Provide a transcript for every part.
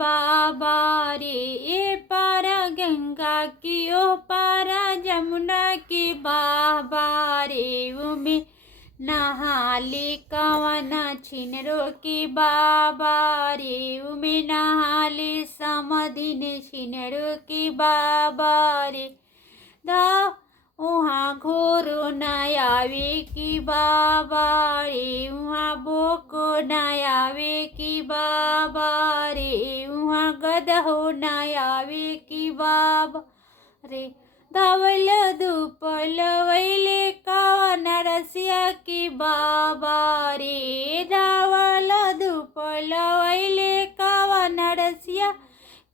बाबा रे, ए पारा गंगा की ओ पारा जमुना की बाबा रे, उमे नहाले कवना छिनरो की बाबा रे, उमे नहाले समधिन छिनरो की बाबा रे, दा उहाँ घोरो न आवे की बाबा रे, उहाँ बोको न आवे की बाबा रे, उहाँ गदहो न आवे की बाबा रे, धवल धूपल वैले कवन रसिया की बाबा रे, धवल धूपल वैले कवन रसिया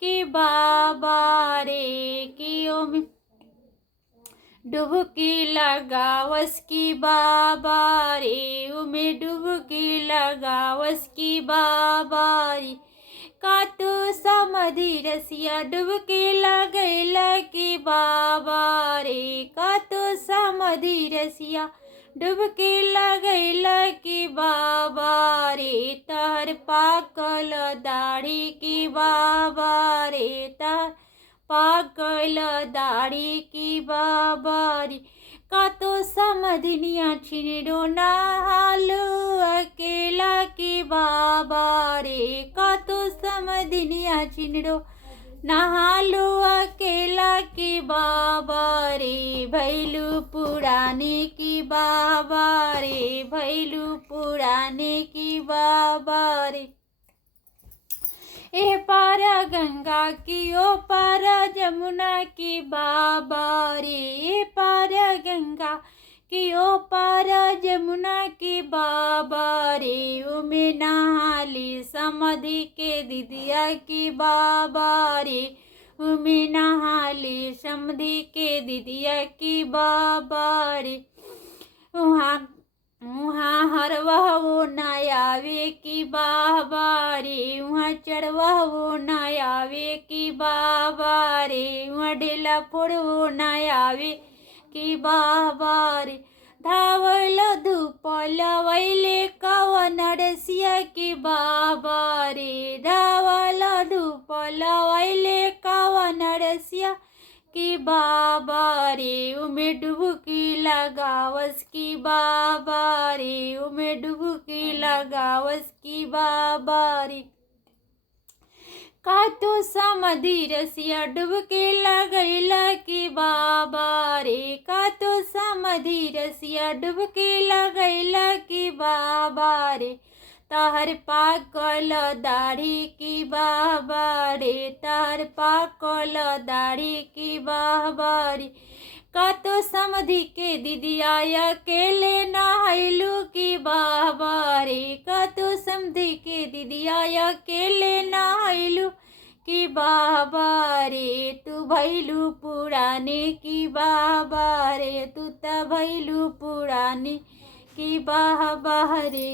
की बाबा रे, की ओम डुबकी लगावस की बाबा रे, उमे डुबकी लगावस की बाबा रे, का तू समधि रसिया डुबकी लगैला की बाबा रे, का तू समधि रसिया डुबकी लगैला की बाबा रे, तहर पाकल दाढ़ी की बाबा रे, तहर पागल दाढ़ी की बाबा रे, का तो समधिनिया छिनरो नहालो अकेला की बाबा रे, का तो समधिनिया छिनरो नहालो अकेला की बाबा रे, भैलू पुराने की बाबा रे, भैलू पुराने की बाबा रे, ए पारा गंगा की ओ पारा जमुना की बाबा रे, ए पारा गंगा की ओ पारा जमुना की बाबा रे, उमे नहाली समधि के दिदिया की बाबा रे, उमे नहाली समधि के दिदिया की बाबा रे, उहाँ हरवहवो न आवे की बाबा रे, उहाँ चढ़वहवो न आवे की बाबा रे, उहाँ ढेला फोड़वो न आवे की बाबा रे, धावल धूपल वैले कवन रसिया की बाबा रे, धावल धूपल वैले कवन रसिया की बाबा रे, उमे डुबकी लगावस की बाबा रे, उमे डुबकी लगावस की बाबा रे, का तो समधि रसिया डुबकी लगैला की बाबा रे, का तो समधि रसिया डुबकी लगैला की बाबा रे, तहर पाकल दाढ़ी की बाबा रे, तहर पाकल दाढ़ी की बाबा रे, का तो समधि के दिदिया अकेले नहाइलू की बाबा रे, का तो समधि के दिदिया अकेले नहाइलू की बाबा रे, तू भैलू पुराने की बाबा रे, तू त भैलू पुराने की बाबा रे।